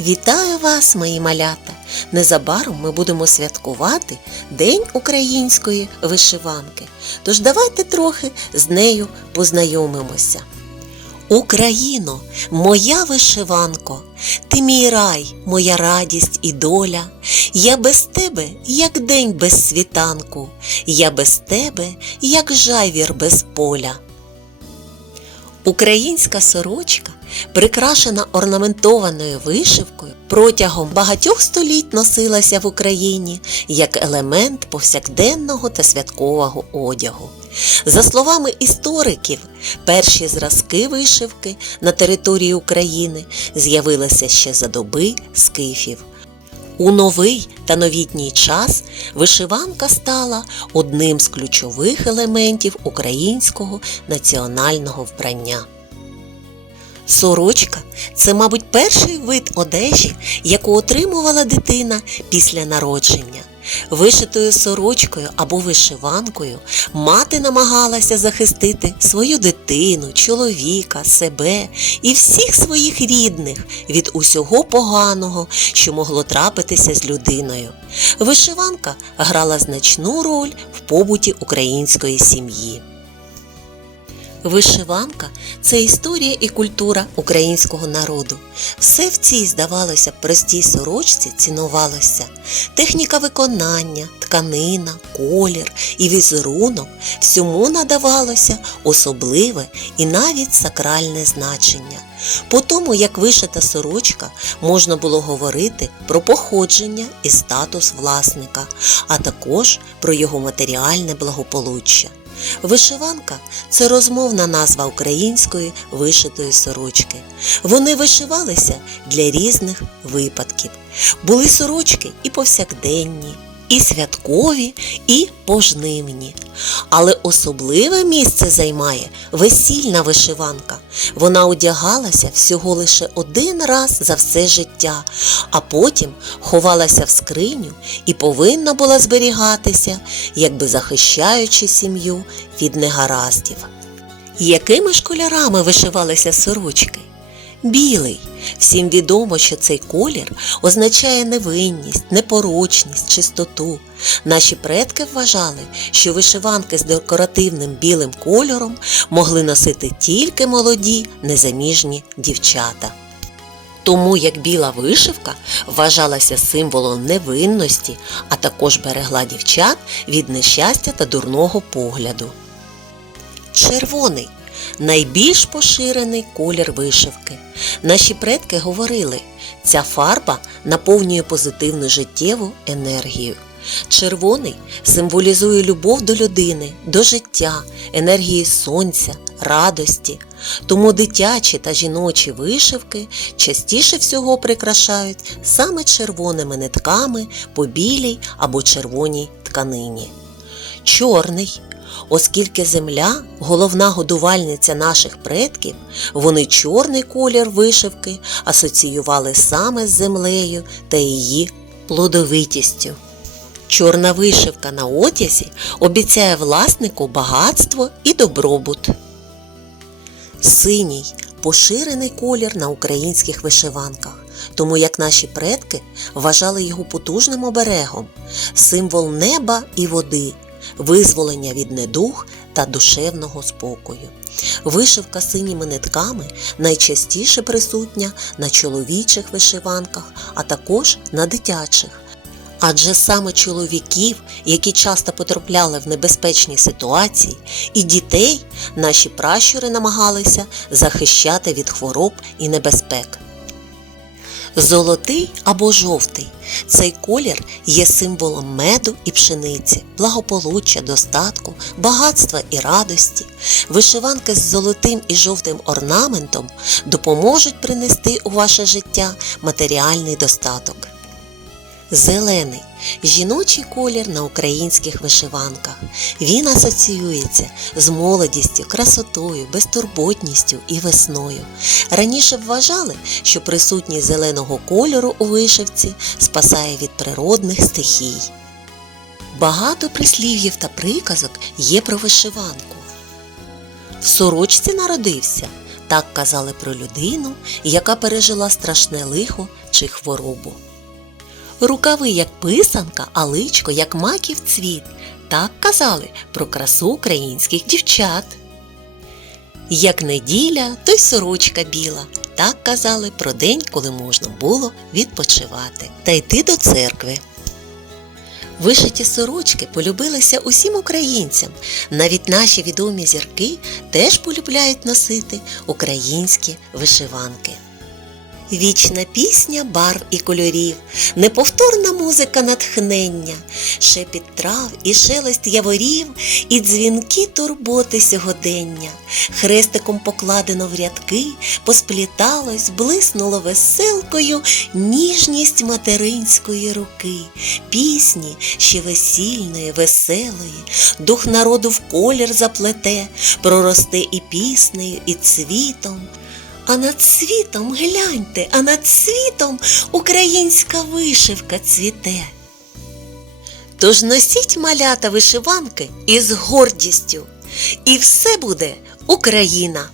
Вітаю вас, мої малята! Незабаром ми будемо святкувати День української вишиванки. Тож давайте трохи з нею познайомимося. Україно, моя вишиванко, ти мій рай, моя радість і доля. Я без тебе, як день без світанку, я без тебе, як жайвір без поля. Українська сорочка, прикрашена орнаментованою вишивкою, протягом багатьох століть носилася в Україні як елемент повсякденного та святкового одягу. За словами істориків, перші зразки вишивки на території України з'явилися ще за доби скифів. У новий та новітній час вишиванка стала одним з ключових елементів українського національного вбрання. Сорочка це, мабуть, перший вид одежі, яку отримувала дитина після народження. Вишитою сорочкою або вишиванкою мати намагалася захистити свою дитину, чоловіка, себе і всіх своїх рідних від усього поганого, що могло трапитися з людиною. Вишиванка грала значну роль в побуті української сім'ї. Вишиванка це історія і культура українського народу. Все в цій, здавалося, простій сорочці цінувалося. Техніка виконання, тканина, колір і візерунок всьому надавалося особливе і навіть сакральне значення. По тому, як вишита сорочка, можна було говорити про походження і статус власника, а також про його матеріальне благополуччя. Вишиванка це розмовна назва української вишитої сорочки. Вони вишивалися для різних випадків. Були сорочки і повсякденні, і святкові, і пожнимні. Але особливе місце займає весільна вишиванка. Вона одягалася всього лише один раз за все життя, а потім ховалася в скриню і повинна була зберігатися, якби захищаючи сім'ю від негараздів. Якими ж кольорами вишивалися сорочки? Білий. Всім відомо, що цей колір означає невинність, непорочність, чистоту. Наші предки вважали, що вишиванки з декоративним білим кольором могли носити тільки молоді, незаміжні дівчата. Тому як біла вишивка вважалася символом невинності, а також берегла дівчат від нещастя та дурного погляду. Червоний найбільш поширений колір вишивки. Наші предки говорили, ця фарба наповнює позитивну життєву енергію. Червоний символізує любов до людини, до життя, енергії сонця, радості. Тому дитячі та жіночі вишивки частіше всього прикрашають саме червоними нитками по білій або червоній тканині. Чорний Оскільки земля головна годувальниця наших предків, вони чорний колір вишивки асоціювали саме з землею та її плодовитістю. Чорна вишивка на одязі обіцяє власнику багатство і добробут. Синій поширений колір на українських вишиванках, тому як наші предки вважали його потужним оберегом, символ неба і води визволення від недух та душевного спокою. Вишивка синіми нитками найчастіше присутня на чоловічих вишиванках, а також на дитячих. Адже саме чоловіків, які часто потрапляли в небезпечні ситуації, і дітей наші пращури намагалися захищати від хвороб і небезпек. Золотий або жовтий цей колір є символом меду і пшениці, благополуччя, достатку, багатства і радості. Вишиванки з золотим і жовтим орнаментом допоможуть принести у ваше життя матеріальний достаток. Зелений жіночий колір на українських вишиванках. Він асоціюється з молодістю, красотою, безтурботністю і весною. Раніше вважали, що присутність зеленого кольору у вишивці спасає від природних стихій. Багато прислів'їв та приказок є про вишиванку. В сорочці народився, Так казали про людину, яка пережила страшне лихо чи хворобу. Рукави, як писанка, а личко, як маків цвіт. Так казали про красу українських дівчат. Як неділя, то й сорочка біла. Так казали про день, коли можна було відпочивати та йти до церкви. Вишиті сорочки полюбилися усім українцям. Навіть наші відомі зірки теж полюбляють носити українські вишиванки. Вічна пісня барв і кольорів, неповторна музика натхнення, шепіт трав і шелест яворів, і дзвінки турботи сьогодення. Хрестиком покладено в рядки, поспліталось, блиснуло веселкою ніжність материнської руки, пісні ще весільної, веселої, дух народу в колір заплете, проросте і піснею, і цвітом. А над світом гляньте, а над світом українська вишивка цвіте. Тож носіть малята вишиванки із гордістю, і все буде Україна!